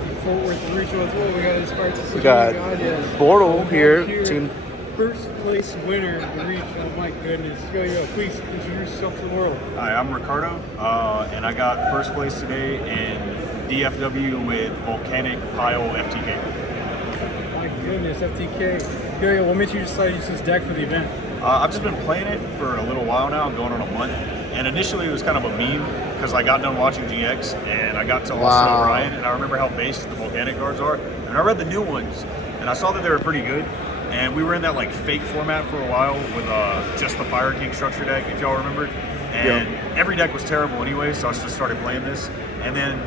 at the Fort Worth Regional as well. We got Inspired to We got Bortle here, team. First place winner of the region. Oh my goodness. Yo, please introduce yourself to the world. Hi, I'm Ricardo, and I got first place today in DFW with Volcanic Pile FTK. My goodness, FTK. Yo, what made you decide to use this deck for the event? I've just been playing it for a little while now, going on a month. And initially it was kind of a meme because I got done watching GX and I got to Austin O'Brien, and I remember how based the Volcanic cards are. And I read the new ones and I saw that they were pretty good. And we were in that like fake format for a while with just the Fire King structure deck, if y'all remember. And every deck was terrible anyway, so I just started playing this. And then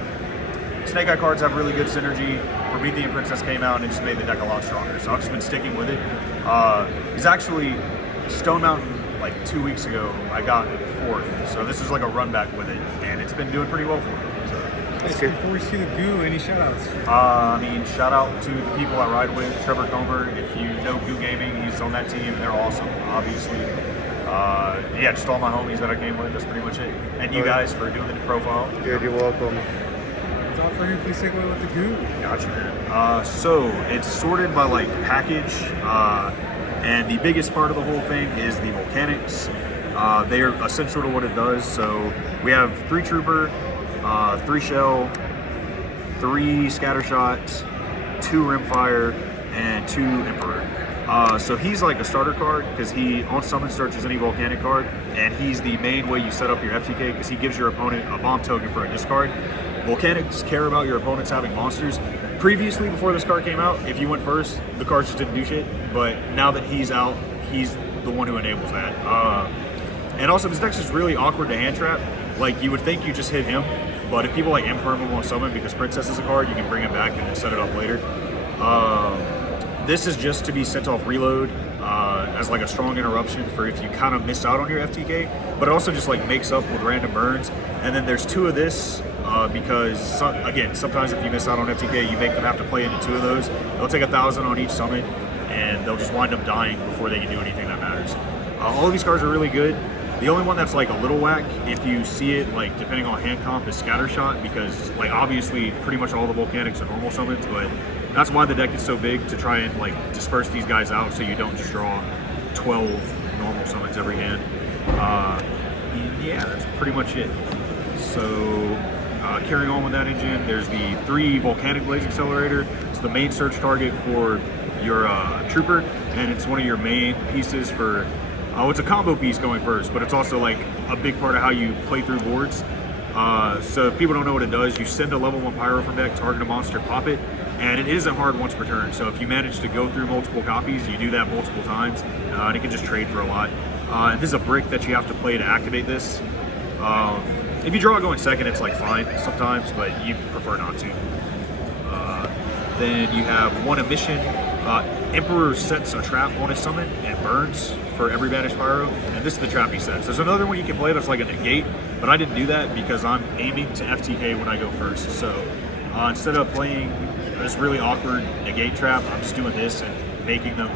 Snake Eye cards have really good synergy. Promethean Princess came out and it just made the deck a lot stronger. So I've just been sticking with it. It's actually Stone Mountain like 2 weeks ago. I got 4th. So this is like a run back with it. And it's been doing pretty well for me. That's good. Before we see the goo, any shout outs? I mean, shout out to the people I ride with. Trevor Comer, if you know Goo Gaming, he's on that team and they're awesome, obviously. Yeah, just all my homies that I came with, that's pretty much it. And you guys for doing the profile. Good, you're welcome. Without further ado, please take away with the goo. Gotcha, man. So it's sorted by like package, and the biggest part of the whole thing is the Volcanics. They are essential to what it does. So we have 3 Trooper, 3 Shell, 3 Scattershot, 2 Rimfire, and 2 Emperor. So he's like a starter card because he on summon searches any Volcanic card, and he's the main way you set up your FTK because he gives your opponent a bomb token for a discard. Volcanics care about your opponents having monsters. Previously, before this card came out, if you went first, the cards just didn't do shit. But now that he's out, he's the one who enables that. And also, this deck's just really awkward to hand trap. Like, you would think you just hit him, but if people like Impermanent won't summon because Princess is a card, you can bring him back and then set it up later. This is just to be sent off reload as like a strong interruption for if you kind of miss out on your FTK, but it also just like makes up with random burns. And then there's 2 of this because, again, sometimes if you miss out on FTK, you make them have to play into 2 of those. They'll take 1,000 on each summon, and they'll just wind up dying before they can do anything that matters. All of these cards are really good. The only one that's like a little whack, if you see it, like depending on hand comp, is Scattershot, because like obviously pretty much all the Volcanics are normal summons, but that's why the deck is so big, to try and like disperse these guys out so you don't just draw 12 normal summons every hand. Yeah, that's pretty much it. So carrying on with that engine, there's the 3 Volcanic Blaze Accelerator. It's the main search target for your Trooper, and it's one of your main pieces for it's a combo piece going first, but it's also like a big part of how you play through boards. So if people don't know what it does, you send a level 1 Pyro from deck, target a monster, pop it, and it isn't hard once per turn. So if you manage to go through multiple copies, you do that multiple times, and it can just trade for a lot. And this is a brick that you have to play to activate this. If you draw it going second, it's like fine sometimes, but you prefer not to. Then you have 1 emission. Emperor sets a trap on his summon and burns for every banished pyro, and this is the trap he sets. There's another one you can play that's like a negate, but I didn't do that because I'm aiming to FTK when I go first. So instead of playing this really awkward negate trap, I'm just doing this and making them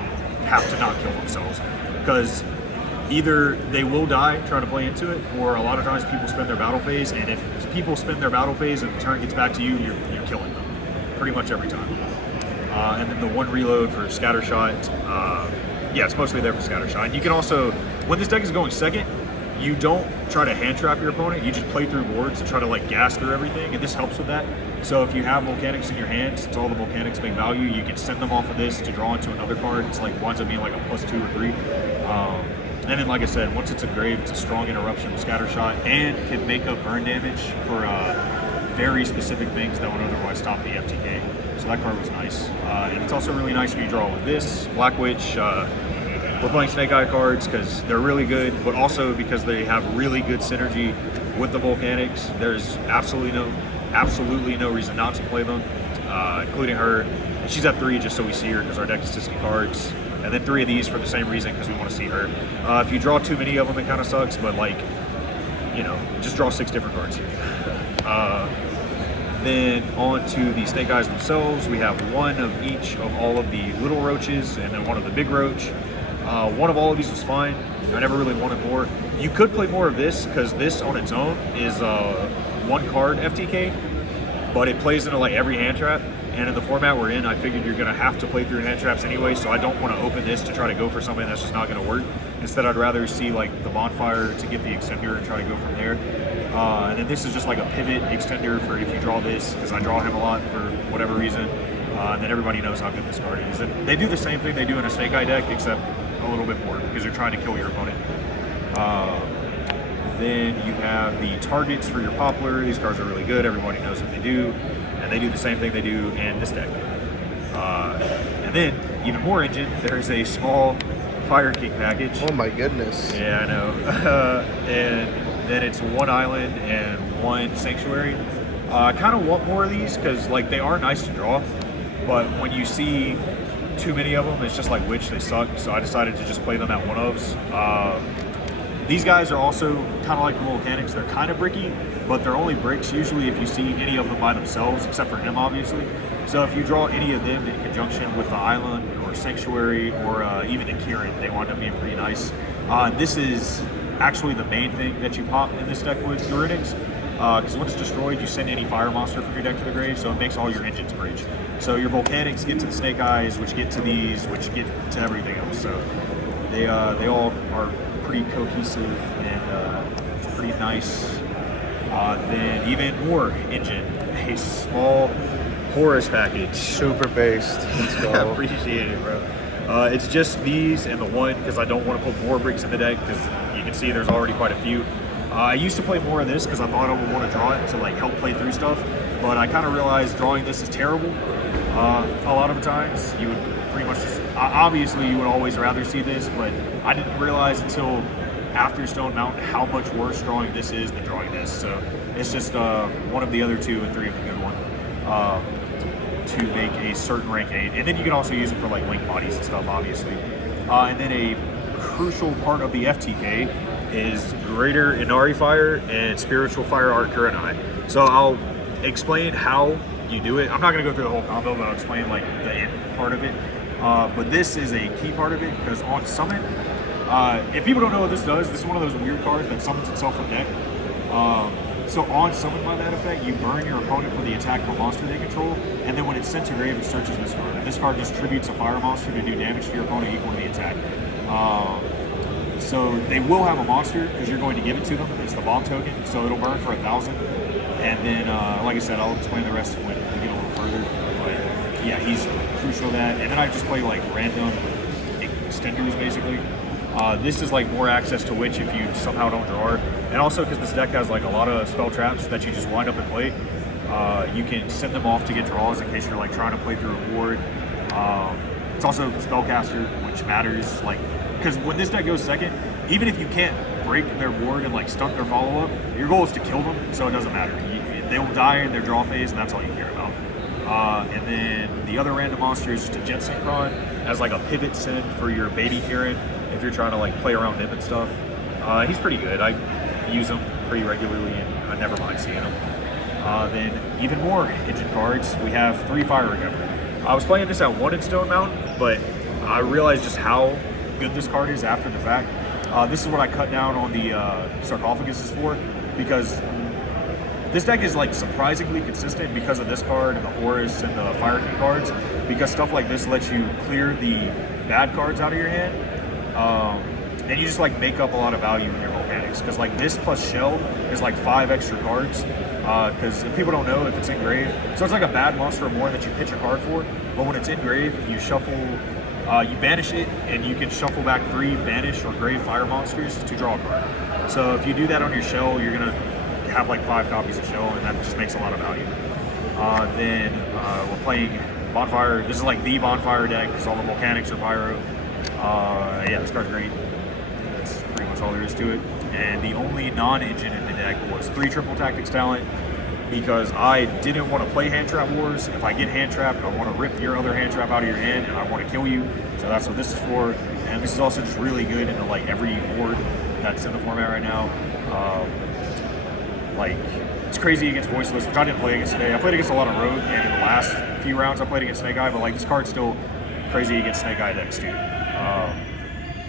have to not kill themselves, because either they will die trying to play into it, or a lot of times people spend their battle phase, and if people spend their battle phase and the turn gets back to you, you're killing them pretty much every time. And then the 1 reload for Scattershot. Yeah, it's mostly there for Scattershot. And you can also, when this deck is going second, you don't try to hand trap your opponent, you just play through boards and try to like gas through everything, and this helps with that. So if you have Volcanics in your hand, since all the Volcanics make value, you can send them off of this to draw into another card. It's like winds up being like a +2 or 3. And then, like I said, once it's a grave, it's a strong interruption with Scattershot and can make up burn damage for very specific things that would otherwise stop the FTK. So that card was nice. And it's also really nice when you draw with this, Black Witch. We're playing Snake Eye cards because they're really good, but also because they have really good synergy with the Volcanics. There's absolutely no reason not to play them, including her. And she's at 3 just so we see her because our deck is 60 cards. And then 3 of these for the same reason because we want to see her. If you draw too many of them, it kind of sucks, but like, you know, just draw 6 different cards. Then on to the Snake Eyes themselves, we have 1 of each of all of the little roaches and then 1 of the big roach. 1 of all of these was fine. I never really wanted more. You could play more of this because this on its own is 1 card FTK. but it plays into like every hand trap. And in the format we're in, I figured you're gonna have to play through hand traps anyway, so I don't want to open this to try to go for something that's just not gonna work. Instead, I'd rather see like the bonfire to get the extender and try to go from there. And then this is just like a pivot extender for if you draw this, because I draw him a lot for whatever reason. And then everybody knows how good this card is. And they do the same thing they do in a Snake Eye deck, except a little bit more, because you're trying to kill your opponent. Then you have the targets for your Poplar. These cards are really good. Everybody knows what they do. And they do the same thing they do in this deck. And then, even more engine, there's a small Fire King package. Oh my goodness. Yeah, I know. And then it's 1 island and 1 sanctuary. I kind of want more of these because like they are nice to draw, but when you see too many of them, it's just like which they suck. So I decided to just play them at one-ofs. These guys are also kind of like the Volcanics. They're kind of bricky, but they're only bricks usually if you see any of them by themselves, except for him, obviously. So if you draw any of them in conjunction with the island or sanctuary or even a Kieran, they wind up being pretty nice. This is actually the main thing that you pop in this deck with your Runics, because when it's destroyed, you send any fire monster from your deck to the grave, so it makes all your engines breach. So your Volcanics get to the Snake Eyes, which get to these, which get to everything else. So they all are pretty cohesive and pretty nice. Then even more engine, a small Horus package. Super based. Let's go. I appreciate it, bro. It's just these and the 1 because I don't want to put more bricks in the deck because you can see there's already quite a few. I used to play more of this because I thought I would want to draw it to like help play through stuff, but I kind of realized drawing this is terrible. A lot of the times you would pretty much just, obviously you would always rather see this, but I didn't realize until after Stone Mountain how much worse drawing this is than drawing this. So it's just one of the other 2 and 3 of the good one. To make a certain rank 8, and then you can also use it for like link bodies and stuff, obviously. And then a crucial part of the FTK is Greater Inari Fire and Spiritual Fire Art Kurenai. So I'll explain how you do it. I'm not going to go through the whole combo, but I'll explain like the end part of it. But this is a key part of it because on summon, if people don't know what this does, this is one of those weird cards that summons itself from deck. So on summon by that effect, you burn your opponent for the attack of a monster they control, and then when it's sent to grave, it searches this card. And this card just tributes a fire monster to do damage to your opponent equal to the attack. So they will have a monster because you're going to give it to them. It's the bomb token, so it'll burn for 1,000. And then, like I said, I'll explain the rest when we get a little further. But yeah, he's crucial to that. And then I just play like random extenders basically. This is like more access to Witch if you somehow don't draw her. And also because this deck has like a lot of spell traps that you just wind up and play, you can send them off to get draws in case you're like trying to play through a ward. It's also Spellcaster, which matters, like, because when this deck goes second, even if you can't break their ward and like stunt their follow-up, your goal is to kill them, so it doesn't matter. They will die in their draw phase, and that's all you care about. And then the other random monster is just a Jet Synchron as like a pivot send for your baby Kieran if you're trying to like play around him and stuff. He's pretty good. I use him pretty regularly and I never mind seeing him. Then even more engine cards. We have 3 Fire Recovery. I was playing this at 1 in Stone Mountain, but I realized just how good this card is after the fact. This is what I cut down on the sarcophaguses for, because this deck is like surprisingly consistent because of this card and the Horus and the Fire King cards, because stuff like this lets you clear the bad cards out of your hand, and you just like make up a lot of value in your Volcanics, because like this plus Shell is like 5 extra cards, because if people don't know, if it's in grave, so it's like a bad monster or more that you pitch a card for, but when it's in grave, you shuffle, you banish it, and you can shuffle back 3 banish or grave fire monsters to draw a card. So if you do that on your Shell, you're gonna have like 5 copies of Shell, and that just makes a lot of value. Then we're playing Bonfire. This is like the Bonfire deck because all the Volcanics are Pyro. Yeah, this card's great. That's pretty much all there is to it. And the only non-engine in the deck was 3 Triple Tactics Talent, because I didn't want to play Hand Trap Wars. If I get Hand Trapped, I want to rip your other Hand Trap out of your hand, and I want to kill you. So that's what this is for. And this is also just really good into like every board that's in the format right now. Like, it's crazy against Voiceless, which I didn't play against today. I played against a lot of Rogue, and in the last few rounds I played against Snake Eye, but like this card's still crazy against Snake Eye decks too.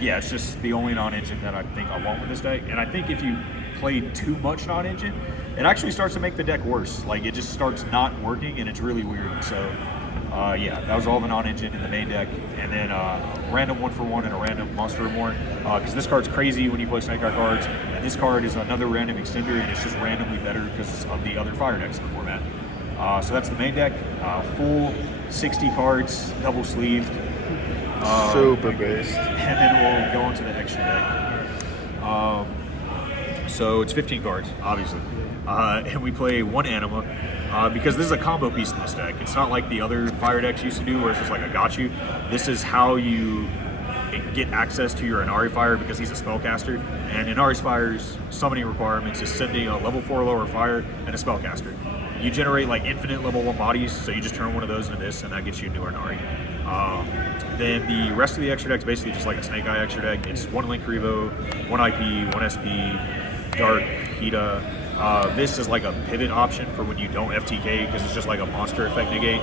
Yeah, it's just the only non-engine that I think I want with this deck. And I think if you play too much non-engine, it actually starts to make the deck worse. Like, it just starts not working, and it's really weird. So, yeah, that was all of a non-engine in the main deck. And then random 1-for-1 and a random Monster Reborn. Because this card's crazy when you play Snake Eye cards. And this card is another random extender, and it's just randomly better because of the other fire decks in the format. So that's the main deck. Full 60 cards, double sleeved. Super based. And then we'll go into the extra deck. So it's 15 cards, obviously. And we play one Anima. Because this is a combo piece in this deck. It's not like the other fire decks used to do where it's just like, I got you. This is how you get access to your Inari Fire because he's a spellcaster. And Inari's Fire's summoning requirements is sending a level 4 lower fire and a spellcaster. You generate like infinite level 1 bodies, so you just turn one of those into this, and that gets you a new Inari. Then the rest of the extra deck is basically just like a Snake Eye extra deck. It's 1 Link Revo, 1 IP, 1 SP, Dark, Hida. This is like a pivot option for when you don't FTK because it's just like a monster effect negate.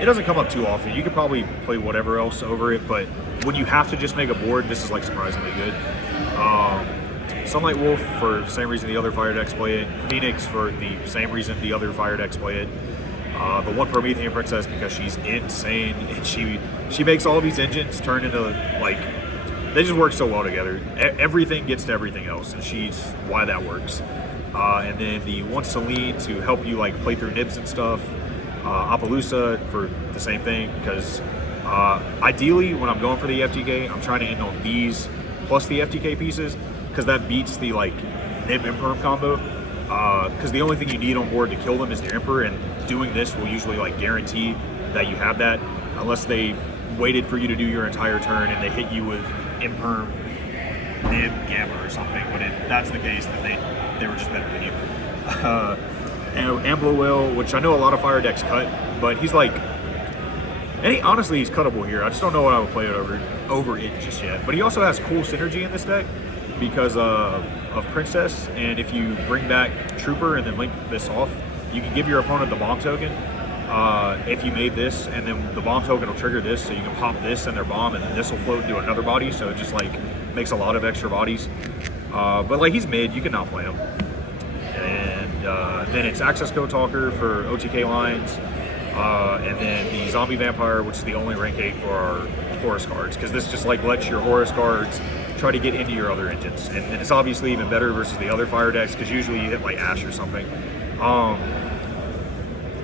It doesn't come up too often. You could probably play whatever else over it, but when you have to just make a board, this is like surprisingly good. Sunlight Wolf for the same reason the other fire decks play it. Phoenix for the same reason the other fire decks play it. The one Promethean Princess because she's insane and she makes all these engines turn into like, they just work so well together. Everything gets to everything else, and she's why that works. And then the one Celine to help you like play through nibs and stuff. Appaloosa for the same thing because ideally when I'm going for the FTK, I'm trying to end on these plus the FTK pieces because that beats the like nib imperm combo. Because the only thing you need on board to kill them is their Emperor, and doing this will usually like guarantee that you have that, unless they waited for you to do your entire turn and they hit you with Imperm, Nib, Gamma or something. But if that's the case, then they were just better than you. Amblo Whale, which I know a lot of fire decks cut, but he's like, and honestly he's cuttable here. I just don't know what I would play it over it just yet. But he also has cool synergy in this deck because of Princess, and if you bring back Trooper and then link this off, you can give your opponent the bomb token if you made this, and then the bomb token will trigger this, so you can pop this and their bomb, and then this will float into another body, so it just like makes a lot of extra bodies. But like he's mid, you can not play him. And then it's Access Code Talker for OTK lines, and then the Zombie Vampire, which is the only rank 8 for our Horus cards, because this just like lets your Horus cards try to get into your other engines, and it's obviously even better versus the other fire decks because usually you hit like Ash or something.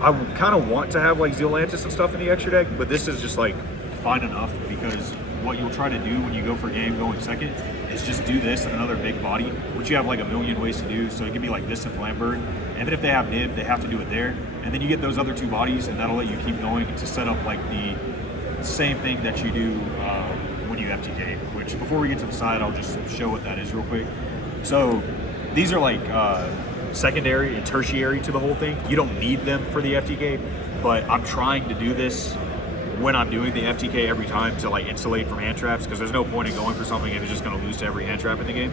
I kind of want to have like Zealantis and stuff in the extra deck, but this is just like fine enough because what you'll try to do when you go for game going second is just do this and another big body, which you have like a million ways to do. So it can be like this and Flamberg, and then if they have Nib, they have to do it there, and then you get those other two bodies, and that'll let you keep going to set up like the same thing that you do when you FTK, which before we get to the side, I'll just show what that is real quick. So these are like secondary and tertiary to the whole thing. You don't need them for the FTK, but I'm trying to do this when I'm doing the FTK every time to like insulate from hand traps, because there's no point in going for something if it's just going to lose to every hand trap in the game.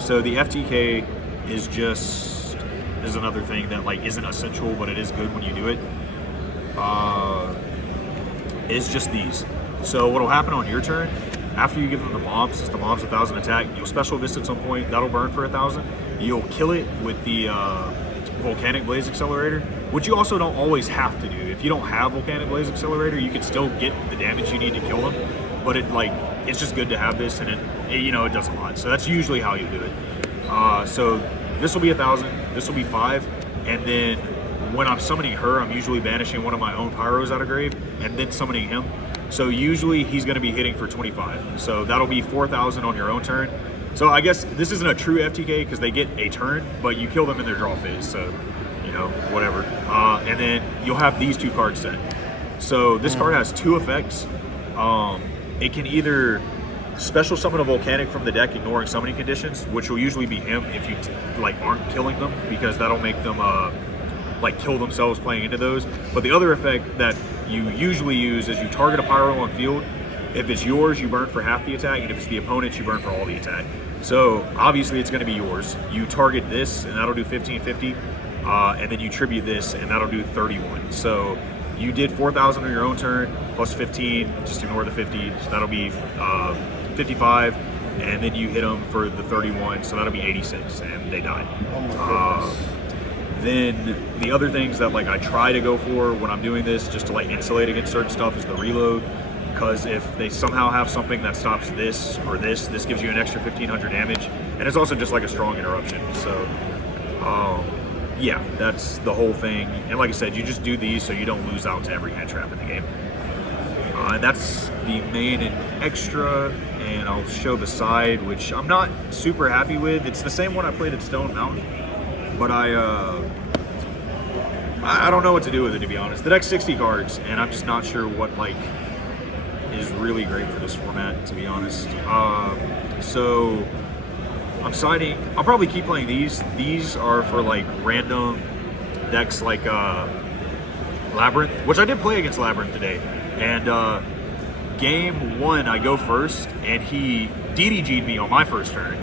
So the FTK is another thing that like isn't essential, but it is good when you do it. Is just these. So what'll happen on your turn, after you give them the bomb, since the bomb's 1,000 attack, you'll special distance on point, that'll burn for 1,000. You'll kill it with the Volcanic Blaze Accelerator, which you also don't always have to do. If you don't have Volcanic Blaze Accelerator, you can still get the damage you need to kill them, but it's just good to have this, and it does a lot. So that's usually how you do it. So this will be 1,000, this will be 5, and then when I'm summoning her, I'm usually banishing one of my own Pyros out of grave and then summoning him. So usually he's going to be hitting for 25. So that'll be 4,000 on your own turn. So I guess this isn't a true FTK because they get a turn, but you kill them in their draw phase. So, whatever. And then you'll have these two cards set. So this card has two effects. It can either special summon a Volcanic from the deck ignoring summoning conditions, which will usually be him if you aren't killing them, because that'll make them kill themselves playing into those. But the other effect that you usually use is you target a Pyro on field. If it's yours, you burn for half the attack, and if it's the opponent's, you burn for all the attack. So obviously it's going to be yours. You target this, and that'll do 1550, and then you tribute this, and that'll do 31. So you did 4,000 on your own turn, plus 15, just ignore the 50, so that'll be 55. and then you hit them for the 31, so that'll be 86, and they died. Oh my goodness. Then the other things that like I try to go for when I'm doing this, just to like insulate against certain stuff, is the reload. Because if they somehow have something that stops this or this gives you an extra 1500 damage, and it's also just like a strong interruption. So, yeah, that's the whole thing. And like I said, you just do these so you don't lose out to every hand trap in the game. And that's the main and extra. And I'll show the side, which I'm not super happy with. It's the same one I played at Stone Mountain, but I don't know what to do with it, to be honest. The deck's 60 cards, and I'm just not sure what like is really great for this format, to be honest. So I'm siding. I'll probably keep playing these. These are for like random decks like Labyrinth, which I did play against Labyrinth today. And game 1, I go first, and he DDG'd me on my first turn.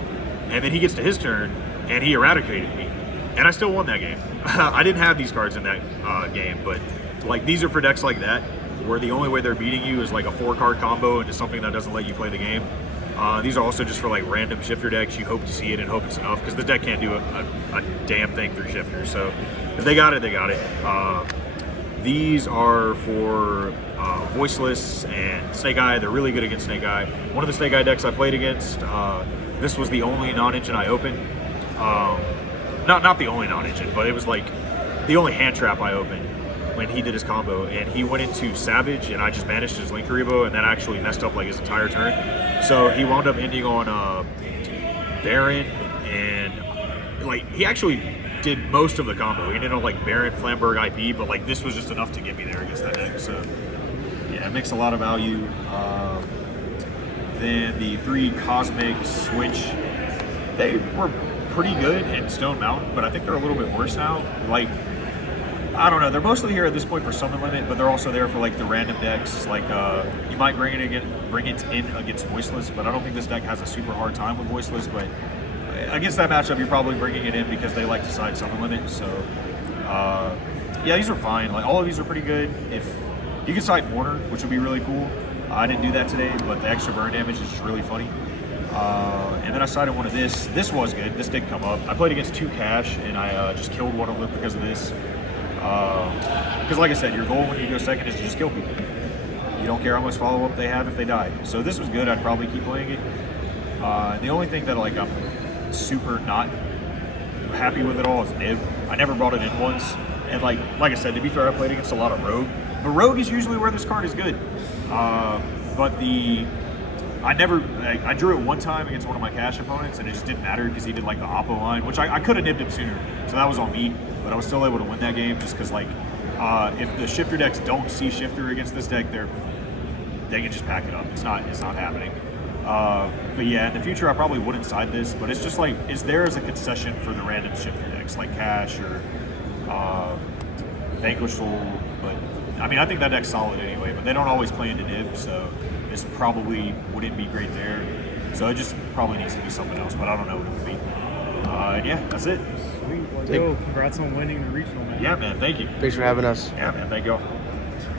And then he gets to his turn, and he eradicated me. And I still won that game. I didn't have these cards in that game, but like these are for decks like that, where the only way they're beating you is like a 4-card combo into something that doesn't let you play the game. These are also just for like random shifter decks. You hope to see it and hope it's enough, because the deck can't do a damn thing through shifters. So if they got it, they got it. These are for Voiceless and Snake Eye. They're really good against Snake Eye. One of the Snake Eye decks I played against, this was the only non-engine I opened. Not the only non-engine, but it was like the only hand trap I opened when he did his combo, and he went into Savage, and I just managed his Link Karibo, and that actually messed up like his entire turn. So he wound up ending on Baron, and like he actually did most of the combo. He did on like Baron, Flamberg, IP, but like this was just enough to get me there against that deck. So yeah, it makes a lot of value. Then the 3 Cosmics, which they were pretty good in Stone Mountain, but I think they're a little bit worse now. Like, I don't know, they're mostly here at this point for Summon Limit, but they're also there for like the random decks. Like you might bring it in against Voiceless, but I don't think this deck has a super hard time with Voiceless. But against that matchup, you're probably bringing it in because they like to side Summon Limit. So yeah, these are fine. Like all of these are pretty good. If you can side Warner, which would be really cool. I didn't do that today, but the extra burn damage is just really funny. And then I sided one of this. This was good. This did come up. I played against 2 Cash, and I just killed one of them because of this. Because like I said, your goal when you go second is to just kill people. You don't care how much follow-up they have if they die. So this was good. I'd probably keep playing it. The only thing that like I'm super not happy with at all is Nib. I never brought it in once. And like I said, to be fair, I played against a lot of Rogue. But Rogue is usually where this card is good. But I drew it one time against one of my Cash opponents, and it just didn't matter because he did like the Oppo line, which I could have nibbed him sooner. So that was on me, but I was still able to win that game just because like if the shifter decks don't see shifter against this deck, they can just pack it up. It's not happening. But yeah, in the future I probably wouldn't side this, but it's just like it's there as a concession for the random shifter decks like Cash or Vanquish Soul. But I mean, I think that deck's solid anyway, but they don't always play into Nib, so this probably wouldn't be great there. So it just probably needs to be something else, but I don't know what it would be. And yeah, that's it. Sweet. Well, yo, congrats on winning the regional, man. Yeah, man, thank you. Thanks for having us. Yeah, man, thank y'all.